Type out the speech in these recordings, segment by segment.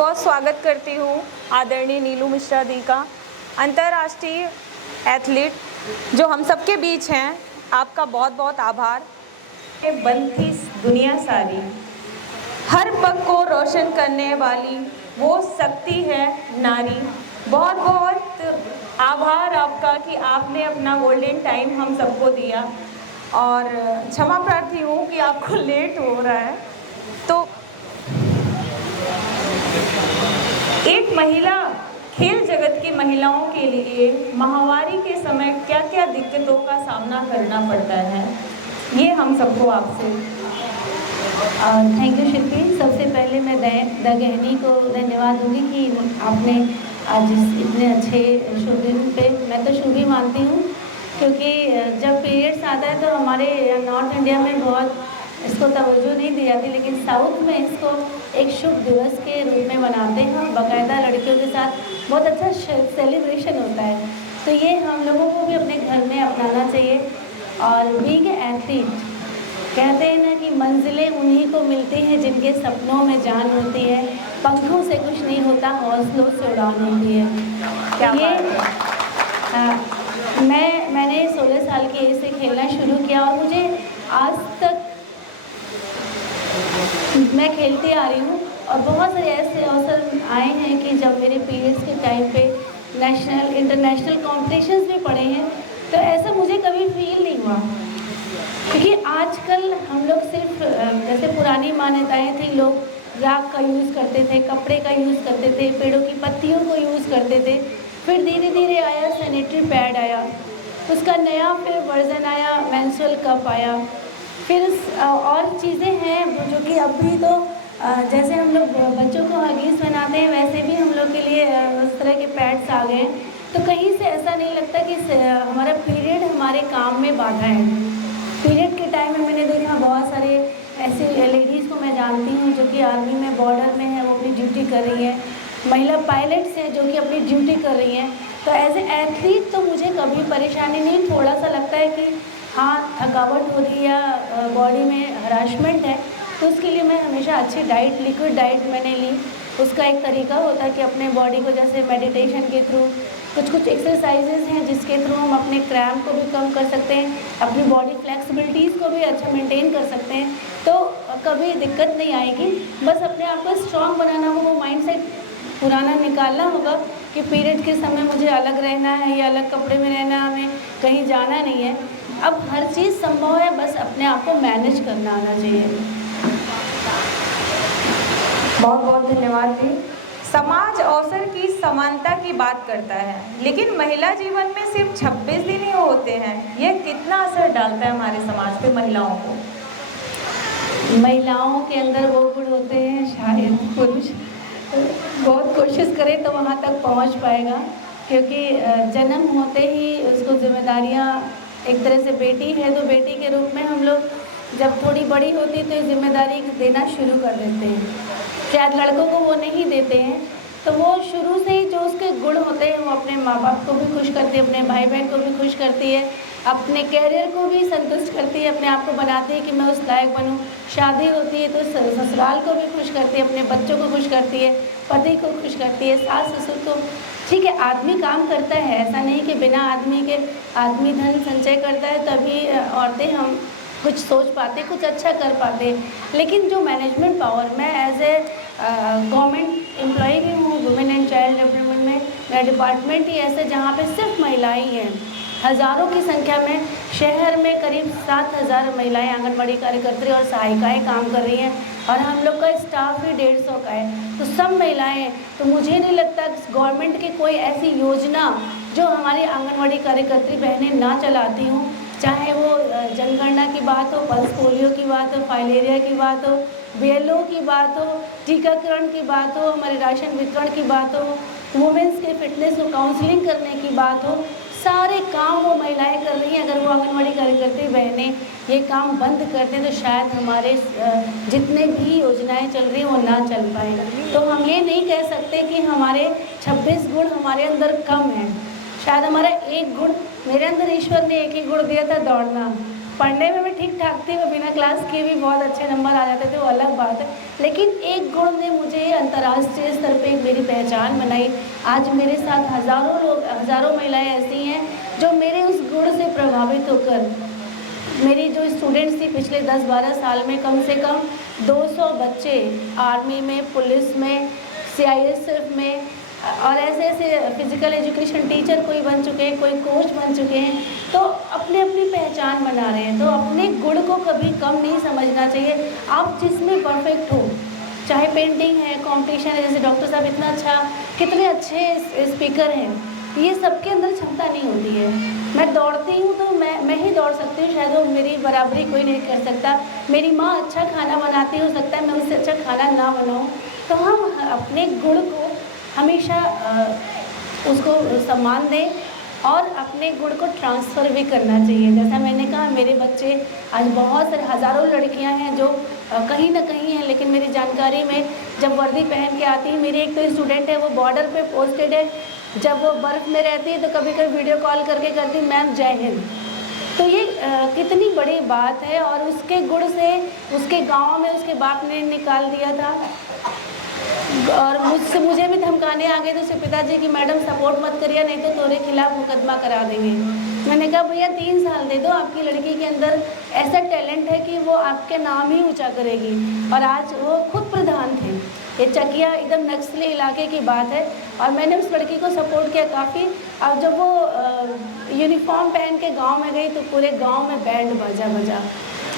बहुत स्वागत करती हूँ आदरणीय नीलू मिश्रा दी का, अंतर्राष्ट्रीय एथलीट जो हम सबके बीच हैं। आपका बहुत बहुत आभार। बनती दुनिया सारी, हर पग को रोशन करने वाली वो शक्ति है नारी। बहुत बहुत आभार आपका कि आपने अपना गोल्डन टाइम हम सबको दिया, और क्षमा प्रार्थी हूँ कि आपको लेट हो रहा है। तो एक महिला, खेल जगत की महिलाओं के लिए महामारी के समय क्या क्या दिक्कतों का सामना करना पड़ता है, ये हम सबको आपसे। थैंक यू शिल्पी। सबसे पहले मैं द गहनी को धन्यवाद दूंगी कि आपने आज इतने अच्छे शुभ दिन पे, मैं तो शुभ ही मानती हूँ, क्योंकि जब पीरियड्स आता है तो हमारे नॉर्थ इंडिया में बहुत इसको तवज्जो नहीं दी जाती, लेकिन साउथ में इसको एक शुभ दिवस के रूप में मनाते हैं और बाकायदा लड़कियों के साथ बहुत अच्छा सेलिब्रेशन होता है। तो ये हम लोगों को भी अपने घर में अपनाना चाहिए। और बीइंग एथलीट, कहते हैं ना कि मंजिलें उन्हीं को मिलती हैं जिनके सपनों में जान होती है, पंखों से कुछ नहीं होता, हौसलों से उड़ान होती है। क्या ये मैंने 16 साल की एज से खेलना शुरू किया और मुझे आज तक मैं खेलती आ रही हूँ। और बहुत सारे ऐसे अवसर आए हैं कि जब मेरे पीरियड्स के टाइम पे नेशनल इंटरनेशनल कॉम्पिटिशन्स भी पड़े हैं, तो ऐसा मुझे कभी फील नहीं हुआ। क्योंकि आजकल हम लोग सिर्फ जैसे पुरानी मान्यताएं थी, लोग राख का यूज़ करते थे, कपड़े का यूज़ करते थे, पेड़ों की पत्तियों को यूज़ करते थे। फिर धीरे धीरे आया सैनिटरी पैड आया, उसका नया फिर वर्जन आया, मेंस्ट्रुअल कप आया, फिर और चीज़ें हैं जो कि अभी तो जैसे हम लोग बच्चों को हगीज़ बनाते हैं, वैसे भी हम लोग के लिए उस तरह के पैड्स आ गए। तो कहीं से ऐसा नहीं लगता कि हमारा पीरियड हमारे काम में बाधा है। पीरियड के टाइम में मैंने देखा बहुत सारे ऐसे लेडीज़ को मैं जानती हूँ जो कि आर्मी में बॉर्डर में है, वो अपनी ड्यूटी कर रही हैं। महिला पायलट्स हैं जो कि अपनी ड्यूटी कर रही हैं। तो एज ए एथलीट तो मुझे कभी परेशानी नहीं, थोड़ा सा लगता है कि हाँ थकावट हो रही है या बॉडी में हरासमेंट है, तो उसके लिए मैं हमेशा अच्छी डाइट, लिक्विड डाइट मैंने ली। उसका एक तरीका होता है कि अपने बॉडी को जैसे मेडिटेशन के थ्रू कुछ एक्सरसाइजेज हैं जिसके थ्रू हम अपने क्रैम्प को भी कम कर सकते हैं, अपनी बॉडी फ्लेक्सिबिलिटीज़ को भी अच्छा मेंटेन कर सकते हैं। तो कभी दिक्कत नहीं आएगी। बस अपने आप को स्ट्रॉन्ग बनाना होगा, वो माइंडसेट पुराना निकालना होगा कि पीरियड के समय मुझे अलग रहना है या अलग कपड़े में रहना है, हमें कहीं जाना नहीं है। अब हर चीज़ संभव है, बस अपने आप को मैनेज करना आना चाहिए। बहुत बहुत धन्यवाद जी। समाज अवसर की समानता की बात करता है, लेकिन महिला जीवन में सिर्फ 26 दिन ही होते हैं। ये कितना असर डालता है हमारे समाज पे महिलाओं को? महिलाओं के अंदर वो गुण होते हैं, शायद पुरुष बहुत कोशिश करे तो वहाँ तक पहुँच पाएगा, क्योंकि जन्म होते ही उसको जिम्मेदारियाँ, एक तरह से बेटी है तो बेटी के रूप में हम लोग जब थोड़ी बड़ी होती तो जिम्मेदारी देना शुरू कर देते हैं। शायद लड़कों को वो नहीं देते हैं, तो वो शुरू से ही जो उसके गुण होते हैं वो अपने माँ बाप को भी खुश करती है, अपने भाई बहन को भी खुश करती है, अपने कैरियर को भी संतुष्ट करती है, अपने आप को बनाती है कि मैं उस लायक बनूं। शादी होती है तो ससुराल को भी खुश करती है, अपने बच्चों को खुश करती है, पति को खुश करती है, सास ससुर को। ठीक है, आदमी काम करता है, ऐसा नहीं कि बिना आदमी के, आदमी धन संचय करता है तभी औरतें हम कुछ सोच पाते, कुछ अच्छा कर पाते। लेकिन जो मैनेजमेंट पावर, मैं एज ए गवर्नमेंट एम्प्लॉई भी हूँ, वुमेन एंड चाइल्ड डेवलपमेंट में मेरा डिपार्टमेंट ही ऐसा जहाँ पे सिर्फ महिलाएं ही हैं। हज़ारों की संख्या में शहर में करीब 7,000 महिलाएं आंगनबाड़ी कार्यकर्त्री और सहायिकाएँ काम कर रही हैं, और हम लोग का स्टाफ भी 150 का है, तो सब महिलाएं हैं। तो मुझे नहीं लगता गवर्नमेंट की कोई ऐसी योजना जो हमारी आंगनबाड़ी कार्यकर्त्री बहनें ना चलाती हों, चाहे वो जनगणना की बात हो, पल्स पोलियो की बात हो, फाइलेरिया की बात हो, BLO की बात हो, टीकाकरण की बात हो, हमारे राशन वितरण की बात हो, वुमेंस के फिटनेस को काउंसलिंग करने की बात हो, सारे काम वो महिलाएं कर रही हैं। अगर वो आंगनबाड़ी कार्यकर्त्री बहनें ये काम बंद कर दें तो शायद हमारे जितने भी योजनाएं चल रही हैं वो ना चल पाए। तो हम ये नहीं कह सकते कि हमारे 26 गुण हमारे अंदर कम हैं। शायद हमारा एक गुण, मेरे अंदर ईश्वर ने एक ही गुण दिया था, दौड़ना। पढ़ने में मैं ठीक ठाक थी, मैं बिना क्लास किए भी बहुत अच्छे नंबर आ जाते थे, वो अलग बात है। लेकिन एक गुण ने मुझे अंतर्राष्ट्रीय स्तर पे मेरी पहचान बनाई। आज मेरे साथ हज़ारों महिलाएं ऐसी हैं जो मेरे उस गुण से प्रभावित होकर, मेरी जो स्टूडेंट्स थी पिछले 10-12 साल में कम से कम 200 बच्चे आर्मी में, पुलिस में, CISF में और ऐसे ऐसे फिज़िकल एजुकेशन टीचर कोई बन चुके हैं, कोई कोच बन चुके हैं, तो अपनी अपनी पहचान बना रहे हैं। तो अपने गुण को कभी कम नहीं समझना चाहिए। आप जिसमें परफेक्ट हो, चाहे पेंटिंग है, कंपटीशन है, जैसे डॉक्टर साहब इतना अच्छा, कितने अच्छे स्पीकर हैं, ये सबके अंदर क्षमता नहीं होती है। मैं दौड़ती हूँ तो मैं ही दौड़ सकती हूँ, शायद वो मेरी बराबरी कोई नहीं कर सकता। मेरी माँ अच्छा खाना बनाती हो सकता है मैं उससे अच्छा खाना ना बनाऊँ। तो हम अपने गुण को हमेशा उसको सम्मान दें और अपने गुण को ट्रांसफ़र भी करना चाहिए। जैसा मैंने कहा, मेरे बच्चे आज बहुत सारे हज़ारों लड़कियां हैं जो कहीं ना कहीं हैं, लेकिन मेरी जानकारी में जब वर्दी पहन के आती है, मेरी एक तो स्टूडेंट है वो बॉर्डर पे पोस्टेड है, जब वो बर्फ़ में रहती है तो कभी कभी वीडियो कॉल करके करती, मैम जय हिंद। तो ये कितनी बड़ी बात है। और उसके गुण से उसके गाँव में उसके बाप ने निकाल दिया था और मुझे भी धमकाने आ गए थे उसके पिताजी की, मैडम सपोर्ट मत करिए नहीं तो तुम्हारे खिलाफ मुकदमा करा देंगे। मैंने कहा भैया 3 साल दे दो, आपकी लड़की के अंदर ऐसा टैलेंट है कि वो आपके नाम ही ऊंचा करेगी। और आज वो खुद प्रधान थे। ये चकिया एकदम नक्सली इलाके की बात है और मैंने उस लड़की को सपोर्ट किया काफ़ी। अब जब वो यूनिफॉर्म पहन के गाँव में गई तो पूरे गाँव में बैंड बजा।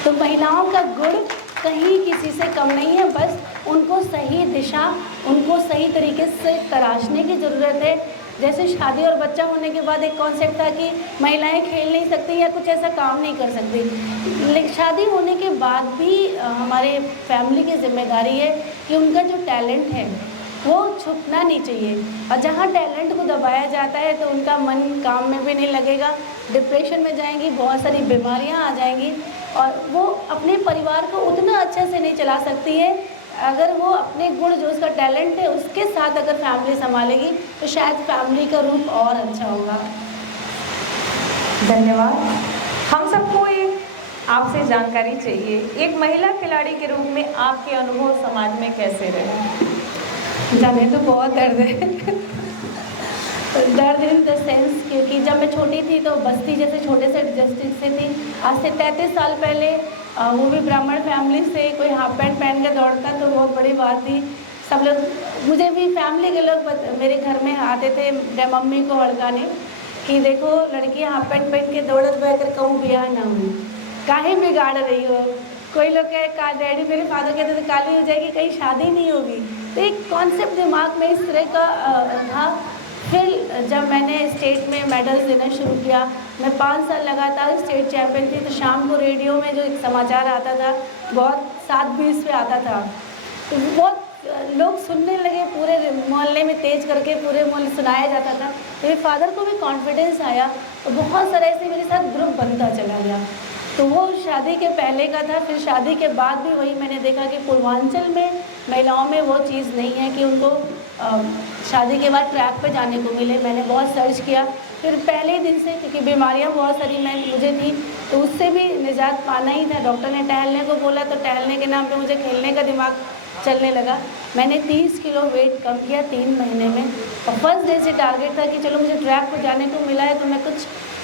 तो महिलाओं का गुण कहीं किसी से कम नहीं है, बस उनको सही दिशा, उनको सही तरीके से तराशने की ज़रूरत है। जैसे शादी और बच्चा होने के बाद एक कॉन्सेप्ट था कि महिलाएं खेल नहीं सकती या कुछ ऐसा काम नहीं कर सकती, लेकिन शादी होने के बाद भी हमारे फैमिली की जिम्मेदारी है कि उनका जो टैलेंट है वो छुपना नहीं चाहिए। और जहाँ टैलेंट को दबाया जाता है तो उनका मन काम में भी नहीं लगेगा, डिप्रेशन में जाएंगी, बहुत सारी बीमारियाँ आ जाएंगी और वो अपने परिवार को उतना अच्छे से नहीं चला सकती है। अगर वो अपने गुण जो उसका टैलेंट है उसके साथ अगर फैमिली संभालेगी तो शायद फैमिली का रूप और अच्छा होगा। धन्यवाद। हम सबको एक आपसे जानकारी चाहिए, एक महिला खिलाड़ी के रूप में आपके अनुभव समाज में कैसे रहे? जाने तो बहुत दर्द है दर्द इन द सेंस, क्योंकि जब मैं छोटी थी तो बस्ती जैसे छोटे से डिस्ट्रिक्ट से थी। आज से 33 साल पहले वो भी ब्राह्मण फैमिली से, कोई हाफ पैंट पहन के दौड़ता तो बहुत बड़ी बात थी। सब लोग, मुझे भी फैमिली के लोग मेरे घर में आते थे मेरे मम्मी को हड़काने कि देखो लड़की हाफ पैंट पहन के दौड़त बहकर कहूँ ब्याह ना हुई, काहे बिगाड़ रही हो। कोई लोग कहे डैडी, मेरे फादर कहते थे काली हो जाएगी, कहीं शादी नहीं होगी। तो एक कॉन्सेप्ट दिमाग में इस तरह का था। फिर जब मैंने स्टेट में मेडल्स देना शुरू किया, मैं 5 साल लगातार स्टेट चैम्पियन थी, तो शाम को रेडियो में जो एक समाचार आता था बहुत 7:20 पे आता था, तो बहुत लोग सुनने लगे, पूरे मोहल्ले में तेज करके पूरे मोहल्ले सुनाया जाता था। मेरे फादर को भी कॉन्फिडेंस आया और बहुत सारे ऐसे मेरे साथ ग्रुप बनता चला गया। तो वो शादी के पहले का था। फिर शादी के बाद भी वही मैंने देखा कि पूर्वांचल में महिलाओं में वो चीज़ नहीं है कि उनको शादी के बाद ट्रैक पे जाने को मिले। मैंने बहुत सर्च किया, फिर पहले ही दिन से, क्योंकि बीमारियां बहुत सारी मुझे थी तो उससे भी निजात पाना ही था। डॉक्टर ने टहलने को बोला तो टहलने के नाम पे मुझे खेलने का दिमाग चलने लगा। मैंने 30 किलो वेट कम किया 3 महीने में और फर्स्ट डे से टारगेट था कि चलो मुझे ट्रैक पर जाने को मिला है तो मैं कुछ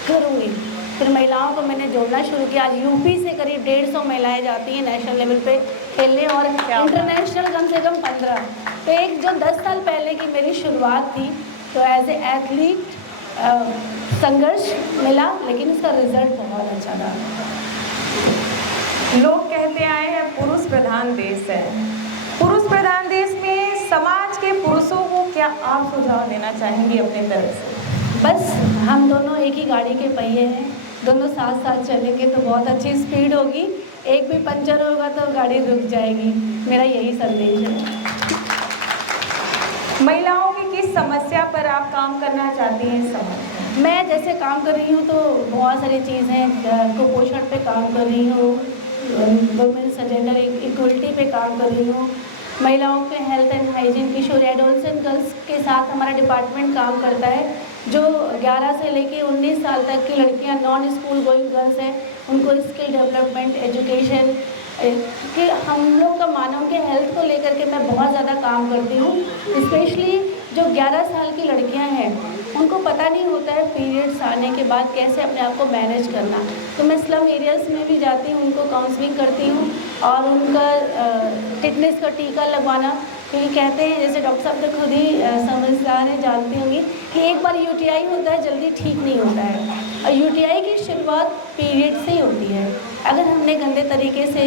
करूँगी। फिर महिलाओं को मैंने जोड़ना शुरू किया। आज यूपी से करीब 150 महिलाएं जाती हैं नेशनल लेवल पे खेलने और इंटरनेशनल कम से कम 15। तो एक जो 10 साल पहले की मेरी शुरुआत थी तो एज ए एथलीट संघर्ष मिला, लेकिन उसका रिजल्ट बहुत अच्छा था। लोग कहते आए हैं पुरुष प्रधान देश है। पुरुष प्रधान देश में समाज के पुरुषों को क्या आप सुझाव देना चाहेंगी अपने तरफ से? बस हम दोनों एक ही गाड़ी के पहिए हैं, दोनों साथ साथ चलेंगे तो बहुत अच्छी स्पीड होगी। एक भी पंचर होगा तो गाड़ी रुक जाएगी। मेरा यही संदेश है। महिलाओं की किस समस्या पर आप काम करना चाहती हैं इस समाज में? मैं जैसे काम कर रही हूँ तो बहुत सारी चीज़ें, कुपोषण पे काम कर रही हूँ, वुमेन्स जेंडर इक्वलिटी पे काम कर रही हूँ, महिलाओं के हेल्थ एंड हाइजीन, किशोर एडोलसेंट गर्ल्स के साथ हमारा डिपार्टमेंट काम करता है। जो 11 से लेके 19 साल तक की लड़कियां नॉन स्कूल गोइंग गर्ल्स हैं उनको स्किल डेवलपमेंट, एजुकेशन, कि हम लोग का मानव के हेल्थ को लेकर के मैं बहुत ज़्यादा काम करती हूँ। स्पेशली जो 11 साल की लड़कियाँ हैं, उनको पता नहीं होता है पीरियड्स आने के बाद कैसे अपने आप को मैनेज करना। तो मैं स्लम एरियाज़ में भी जाती हूँ, उनको काउंसलिंग करती हूँ और उनका टिटनेस का टीका लगवाना, क्योंकि कहते हैं, जैसे डॉक्टर साहब तो खुद ही समझदार हैं, जानती होंगी कि एक बार यूटीआई होता है जल्दी ठीक नहीं होता है, और यूटीआई की शुरुआत पीरियड से ही होती है। अगर हमने गंदे तरीके से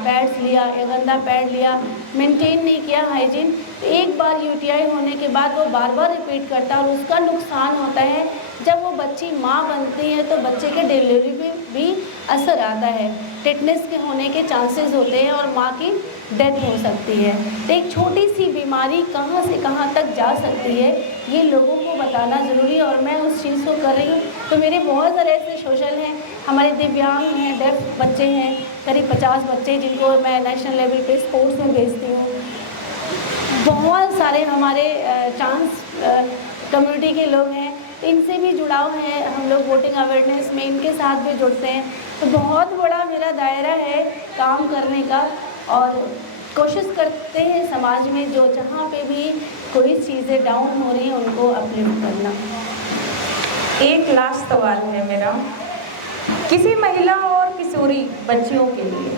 पैड्स लिया या गंदा पैड लिया, मेंटेन नहीं किया हाइजीन, तो एक बार यूटीआई होने के बाद वो बार बार रिपीट करता है और उसका नुकसान होता है। जब वो बच्ची माँ बनती है तो बच्चे के डिलीवरी पे भी असर आता है, टिटनेस के होने के चांसेस होते हैं और माँ की डेथ हो सकती है। तो एक छोटी सी बीमारी कहाँ से कहाँ तक जा सकती है, ये लोगों को बताना ज़रूरी है और मैं उस चीज़ को कर रही हूँ। तो मेरे बहुत सारे ऐसे सोशल हैं, हमारे दिव्यांग हैं, डेफ बच्चे हैं, करीब 50 बच्चे जिनको मैं नेशनल लेवल पे स्पोर्ट्स में भेजती हूँ। बहुत सारे हमारे ट्रांस कम्युनिटी के लोग हैं, इनसे भी जुड़ाव है, हम लोग वोटिंग अवेयरनेस में इनके साथ भी जुड़ते हैं। तो बहुत बड़ा मेरा दायरा है काम करने का और कोशिश करते हैं समाज में जो जहाँ पे भी कोई चीज़ें डाउन हो रही हैं उनको अपलिफ्ट करना। एक लास्ट सवाल है मेरा, किसी महिला और किशोरी बच्चियों के लिए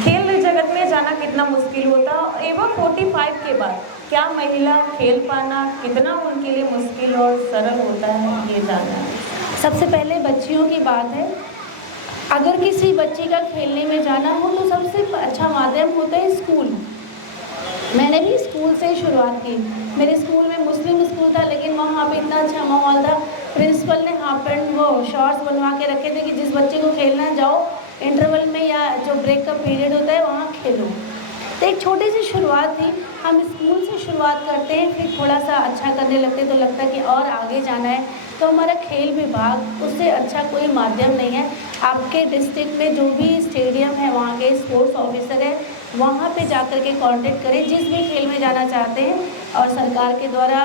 खेल जगत में जाना कितना मुश्किल होता है एवं 45 के बाद क्या महिला खेल पाना कितना उनके लिए मुश्किल और सरल होता है, ये जानना है। सबसे पहले बच्चियों की बात है, अगर किसी बच्ची का खेलने में जाना हो तो सबसे अच्छा माध्यम होता है स्कूल। मैंने भी स्कूल से ही शुरुआत की। मेरे स्कूल में मुस्लिम स्कूल था, लेकिन वहाँ पे इतना अच्छा माहौल था, प्रिंसिपल ने हाफ पैंट वो शॉर्ट्स बनवा के रखे थे कि जिस बच्चे को खेलना है जाओ, इंटरवल में या जो ब्रेक का पीरियड होता है वहाँ खेलो। तो एक छोटी सी शुरुआत थी, हम स्कूल से शुरुआत करते हैं, फिर थोड़ा सा अच्छा करने लगते तो लगता है कि और आगे जाना है। तो हमारा खेल विभाग, उससे अच्छा कोई माध्यम नहीं है। आपके डिस्ट्रिक्ट में जो भी स्टेडियम है, वहाँ के स्पोर्ट्स ऑफिसर है, वहाँ पे जाकर के कांटेक्ट करें जिस भी खेल में जाना चाहते हैं। और सरकार के द्वारा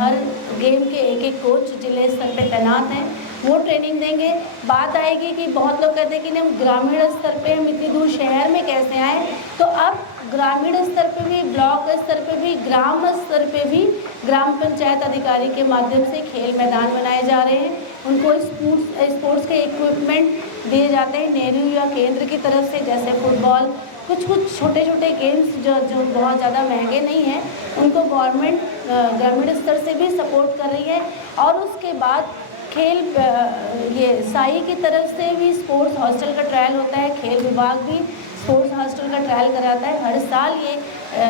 हर गेम के एक एक कोच जिले स्तर पे तैनात हैं, वो ट्रेनिंग देंगे। बात आएगी कि बहुत लोग कहते हैं कि हम ग्रामीण स्तर पे हम इतनी दूर शहर में कैसे आए, तो अब ग्रामीण स्तर पे भी, ब्लॉक स्तर पे भी, ग्राम स्तर पे भी ग्राम पंचायत अधिकारी के माध्यम से खेल मैदान बनाए जा रहे हैं। उनको स्पोर्ट्स के इक्विपमेंट दिए जाते हैं नेहरू या केंद्र की तरफ से, जैसे फुटबॉल, कुछ छोटे छोटे गेम्स जो बहुत ज़्यादा महंगे नहीं हैं, उनको गवर्नमेंट ग्रामीण स्तर से भी सपोर्ट कर रही है। और उसके बाद खेल ये साई की तरफ से भी स्पोर्ट्स हॉस्टल का ट्रायल होता है, खेल विभाग भी स्पोर्ट्स हॉस्टल का ट्रायल कराता है। हर साल ये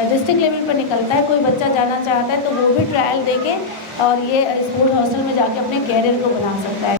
डिस्ट्रिक्ट लेवल पर निकलता है, कोई बच्चा जाना चाहता है तो वो भी ट्रायल देके और ये स्पोर्ट्स हॉस्टल में जाके अपने कैरियर को बना सकता है।